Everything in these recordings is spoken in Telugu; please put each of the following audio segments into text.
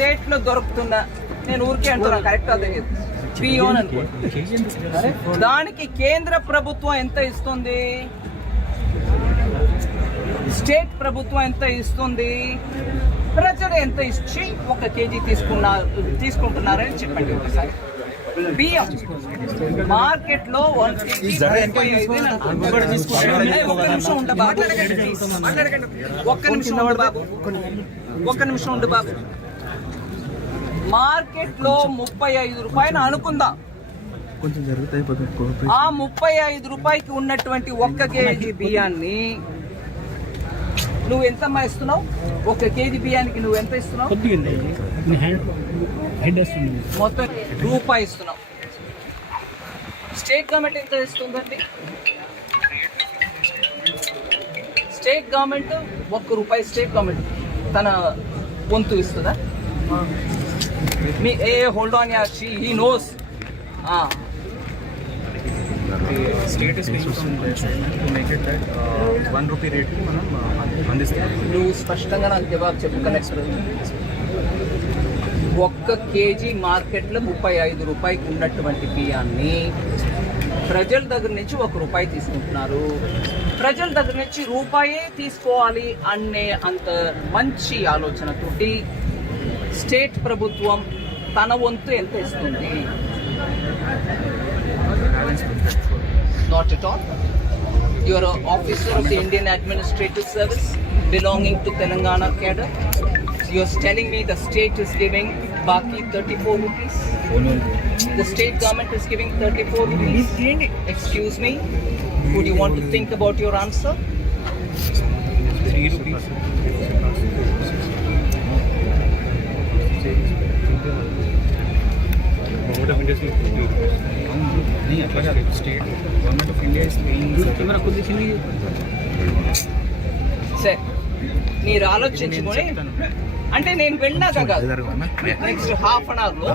రేట్లో దొరుకుతున్నా నేను ఊరికే అంటున్నా కరెక్ట్ తెలియదు. పియోన్ అనుకో దానికి కేంద్ర ప్రభుత్వం ఎంత ఇస్తుంది? స్టేట్ ప్రభుత్వం ఎంత ఇస్తుంది? ప్రజలు ఎంత ఇచ్చి ఒక కేజీ తీసుకున్నారు తీసుకుంటున్నారని చెప్పండి ఒకసారి. బియ్యం. మార్కెట్లో వన్ కేజీ ఒక్క నిమిషం ఉండు బాబు. ఒక్క నిమిషం ఉండు బాబు. ఒక్క నిమిషం ఉండు బాబు. మార్కెట్లో ముప్పై ఐదు రూపాయలు అనుకుందాం. కొంచెం జరిగితే అయిపోతుంది ఆ ముప్పై ఐదు రూపాయికి ఉన్నటువంటి ఒక్క కేజీ బియ్యాన్ని నువ్వు ఎంత ఇస్తున్నావు? ఒక కేజీ బియ్యానికి నువ్వు ఎంత ఇస్తున్నావు? మొత్తం రూపాయి ఇస్తున్నావు. స్టేట్ గవర్నమెంట్ ఎంత ఇస్తుందండి? స్టేట్ గవర్నమెంట్ ఒక్క రూపాయి స్టేట్ గవర్నమెంట్ తన వంతు ఇస్తుందా? మీ ఏ hold on ya she he knows state is making some to make it that one rupee రేట్కి మనం uh, అందిస్తాం. నువ్వు స్పష్టంగా నాకు జవాబు చెప్పు కలెక్టర్ ఒక్క కేజీ మార్కెట్లో ముప్పై ఐదు రూపాయికి ఉన్నటువంటి బియ్యాన్ని ప్రజల దగ్గర నుంచి ఒక రూపాయి తీసుకుంటున్నారు. ప్రజల దగ్గర నుంచి రూపాయే తీసుకోవాలి అనే అంత మంచి ఆలోచనతోటి స్టేట్ ప్రభుత్వం తన వంతు ఎంత ఇస్తుంది not at all You are an officer of the Indian Administrative Service belonging to Telangana cadre. You are telling me the state is giving Baki 34 rupees. The state government is giving 34 rupees. Excuse me. Would you want to think about your answer? Three rupees Government of India नहीं సరే మీరు ఆలోచించుకొని అంటే నేను వెళ్ళాక కాదు నెక్స్ట్ హాఫ్ అన్ అవర్లో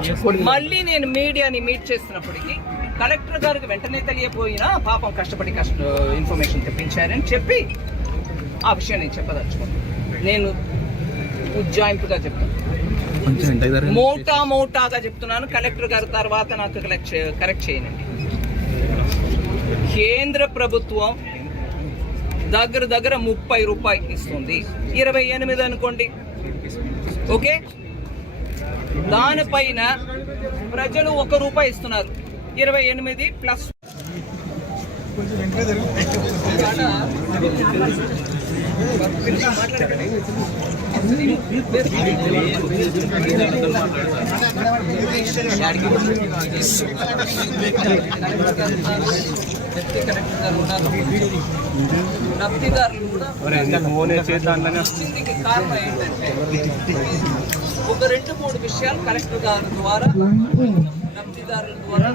మళ్ళీ నేను మీడియాని మీట్ చేస్తున్నప్పటికీ కలెక్టర్ గారికి వెంటనే తెలియపోయినా పాపం కష్టపడి కష్ట ఇన్ఫర్మేషన్ తెప్పించారని చెప్పి ఆ విషయం నేను చెప్పదలుచుకున్నాను. నేను ఉజ్జాయింపుగా చెప్తాను. మోటా మోటాగా చెప్తున్నాను. కలెక్టర్ గారి తర్వాత నాకు కలెక్ట్ కరెక్ట్ చేయనండి కేంద్ర ప్రభుత్వం దగ్గర దగ్గర ముప్పై రూపాయి ఇస్తుంది. ఇరవై ఎనిమిది అనుకోండి. ఓకే? దానిపైన ప్రజలు ఒక రూపాయి ఇస్తున్నారు. ఇరవై ఎనిమిది ప్లస్ లబ్ధిదారులు కూడా ఫోన్ కారణం ఏంటంటే ఒక రెండు మూడు విషయాలు కలెక్టర్ గారి ద్వారా లబ్ధిదారుల ద్వారా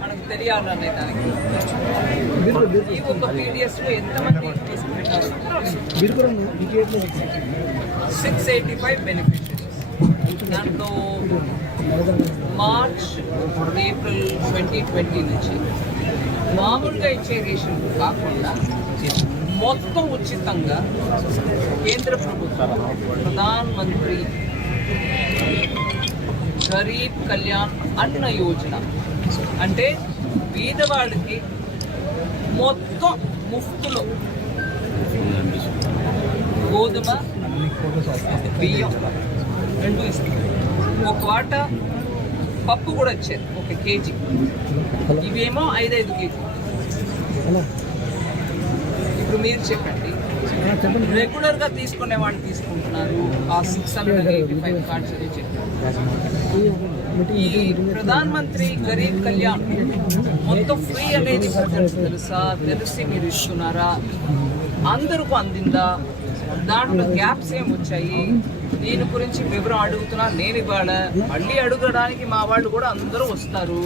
మనకు తెలియాలనే దానికి ఈ ఒక పీడిఎస్లో ఎంతమంది తీసుకుంటారు? సిక్స్ ఎయిటీ ఫైవ్ బెనిఫిషరీస్ దాంట్లో మార్చ్ ఏప్రిల్ ట్వంటీ ట్వంటీ నుంచి మామూలుగా ఇచ్చే రేషన్ కాకుండా మొత్తం ఉచితంగా కేంద్ర ప్రభుత్వం ప్రధాన్ మంత్రి గరీబ్ కళ్యాణ్ అన్న యోజన. అంటే పేదవాళ్ళకి మొత్తం ముఫ్తులో గోధుమ బియ్యం. రెండు ఇస్తుంది ఒక వాట పప్పు కూడా వచ్చేది ఒక కేజీ. ఇవేమో ఐదైదు కేజీ. ఇప్పుడు మీరు చెప్పండి. రెగ్యులర్గా తీసుకునే వాళ్ళు తీసుకుంటున్నారు. ఆ six hundred eighty five cards అని చెప్పారు. ఈ ప్రధాన్ మంత్రి గరీబ్ కళ్యాణ్ మొత్తం ఫ్రీ అనేది ప్రజలకు తెలుసా? తెలిసి మీరు ఇస్తున్నారా? అందరికి అందిందా? దాంట్లో గ్యాప్స్ ఏం వచ్చాయి? దీని గురించి వివరం అడుగుతున్నా. నేను ఇవాళ మళ్ళీ అడగడానికి మా వాళ్ళు కూడా అందరూ వస్తారు.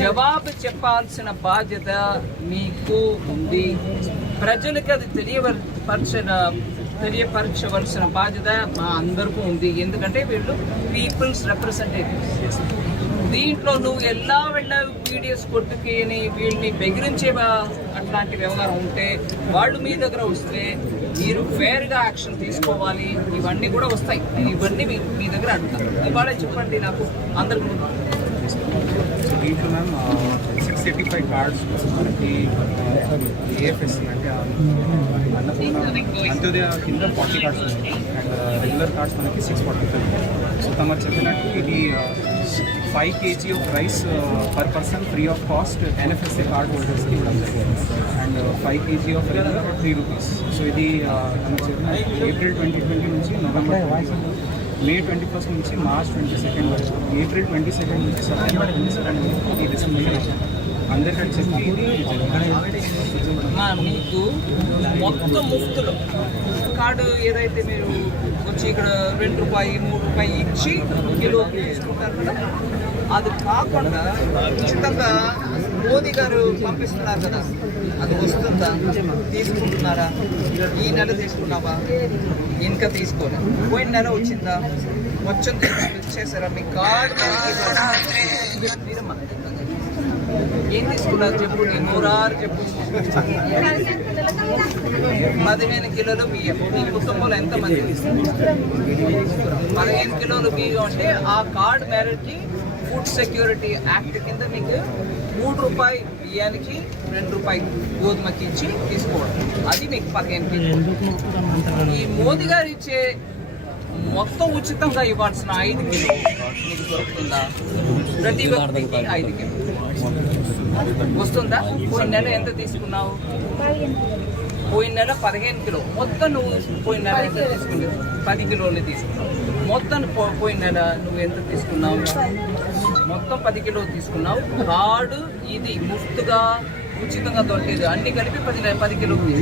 జవాబు చెప్పాల్సిన బాధ్యత మీకు ఉంది. ప్రజలకు అది తెలియపరచిన తెలియపరచవలసిన బాధ్యత మా అందరికీ ఉంది. ఎందుకంటే వీళ్ళు పీపుల్స్ రిప్రజెంటేటివ్స్ దీంట్లో నువ్వు ఎలా వెళ్ళా వీడియోస్ కొట్టుకి వీళ్ళని బెదిరించే అట్లాంటి వ్యవహారం ఉంటే వాళ్ళు మీ దగ్గర వస్తే మీరు ఫేర్గా యాక్షన్ తీసుకోవాలి. ఇవన్నీ కూడా వస్తాయి. ఇవన్నీ మీ మీ దగ్గర అడుగుతాను. ఇవాళ చెప్పండి నాకు అందరికి. సో దీంట్లో ma'am six eighty five cards మనకి ఏఎఫ్ఎస్ అంటే అన్నపూర్ణ అంత్యోదయ కింద ఫార్టీ కార్డ్స్ ఉన్నాయి. అండ్ రెగ్యులర్ కార్డ్స్ మనకి సిక్స్ ఫార్టీ ఫైవ్ సో తమరు చెప్పినట్టు ఇది five KG of rice per person free of cost NFSA card హోల్డర్స్కి ఇవ్వడం జరిగింది. And five KG of three rupees so ఇది ఏప్రిల్ ట్వంటీ ట్వంటీ నుంచి నవంబర్ మే ట్వంటీ ఫస్ట్ నుంచి మార్చ్ ట్వంటీ సెకండ్ వరకు ఏప్రిల్ ట్వంటీ సెకండ్ నుంచి సెప్టెంబర్ ట్వంటీ సెకండ్ వరకు ఈ డిస్ట్రిబ్యూషన్ అందరికీ చెప్పి మీకు మొత్తం ముఫ్తులో కార్డు ఏదైతే మీరు వచ్చి ఇక్కడ రెండు రూపాయి మూడు రూపాయి ఇచ్చి కిలో తీసుకుంటారు కదా అది కాకుండా ఉచితంగా మోదీ గారు పంపిస్తున్నారు కదా అది వస్తుందా తీసుకుంటున్నారా ఈ నెల తీసుకున్నావా ఇంకా తీసుకోలే. పోయిన నెల వచ్చిందా? వచ్చింది ఇచ్చేసారా మీ కార్డు మీరమ్మా. ఏం తీసుకున్నారు చెప్పు నేను నూరారు చెప్పు. పదిహేను కిలోలు బియ్యం మీ కుటుంబంలో ఎంతమంది? పదిహేను కిలోలు బియ్యం అంటే ఆ కార్డ్ మేరకి ఫుడ్ సెక్యూరిటీ యాక్ట్ కింద మీకు మూడు రూపాయి బియ్యానికి రెండు రూపాయి గోధుమకి ఇచ్చి తీసుకోవడం. అది మీకు పదిహేను కిలో ఈ మోదీ గారు ఇచ్చే మొత్తం ఉచితంగా ఇవ్వాల్సిన ఐదు కిలో మీకు దొరుకుతుందా? ప్రతి ఒక్కరికి ఐదు కిలో వస్తుందా? పోయిన నెల ఎంత తీసుకున్నావు? పోయిన నెల పదిహేను కిలో. మొత్తం నువ్వు పోయిన నెల ఎంత తీసుకున్నావు? పది కిలోలు తీసుకున్నావు. మొత్తం పో- పోయిన నెల నువ్వు ఎంత తీసుకున్నావు? మొత్తం పది కిలోలు తీసుకున్నావు. కార్డు ఇది ముఫ్తుగా ఉచితంగా దొరికేది. అన్ని కలిపి పది పది కలిపి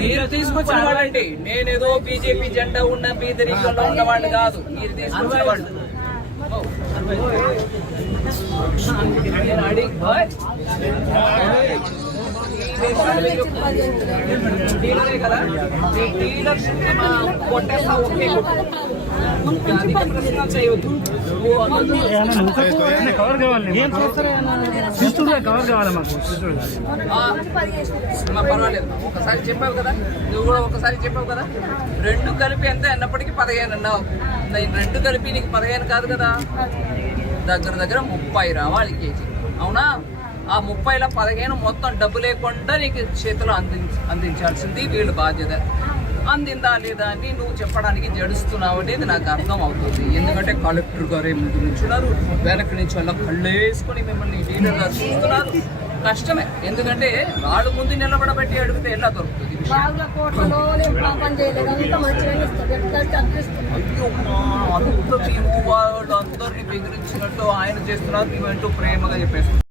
మీరు తీసుకొచ్చిన వాళ్ళండి నేనేదో బీజేపీ జెండా ఉన్న బీదరికంలో ఉన్నవాళ్ళు కాదు. మీరు తీసుకొచ్చిన వాళ్ళు. ఓ, నేను అడిగి. డీలరే కదా ఈ కొట్టేస్తా చేయవద్దు కవర్ కావాలి కవర్ కావాలి మాకు పర్వాలేదు ఒకసారి చెప్పావు కదా నువ్వు కూడా ఒకసారి చెప్పావు కదా రెండు కలిపి ఎంత అన్నప్పటికీ పదిహేను అన్నావు నేను రెండు కలిపి నీకు పదిహేను కాదు కదా దగ్గర దగ్గర ముప్పై రావాలి కేజీ అవునా ఆ ముప్పైలో పదిహేను మొత్తం డబ్బు లేకుండా నీకు చేతిలో అంది అందించాల్సింది వీళ్ళు బాధ్యత. అందిందా లేదా అని నువ్వు చెప్పడానికి జడుస్తున్నావు అనేది నాకు అర్థం అవుతుంది ఎందుకంటే కలెక్టర్ గారే ముందు నుంచున్నారు వెనక నుంచి వాళ్ళ కళ్ళు వేసుకొని మిమ్మల్ని గారు చూస్తున్నారు. కష్టమే. ఎందుకంటే వాళ్ళు ముందు నిలబడబెట్టి అడిగితే ఎలా దొరుకుతుంది అందరినీ బెదిరించినట్టు ఆయన చేస్తున్నారు. మేము ఏంటో ప్రేమగా చెప్పేస్తున్నాం.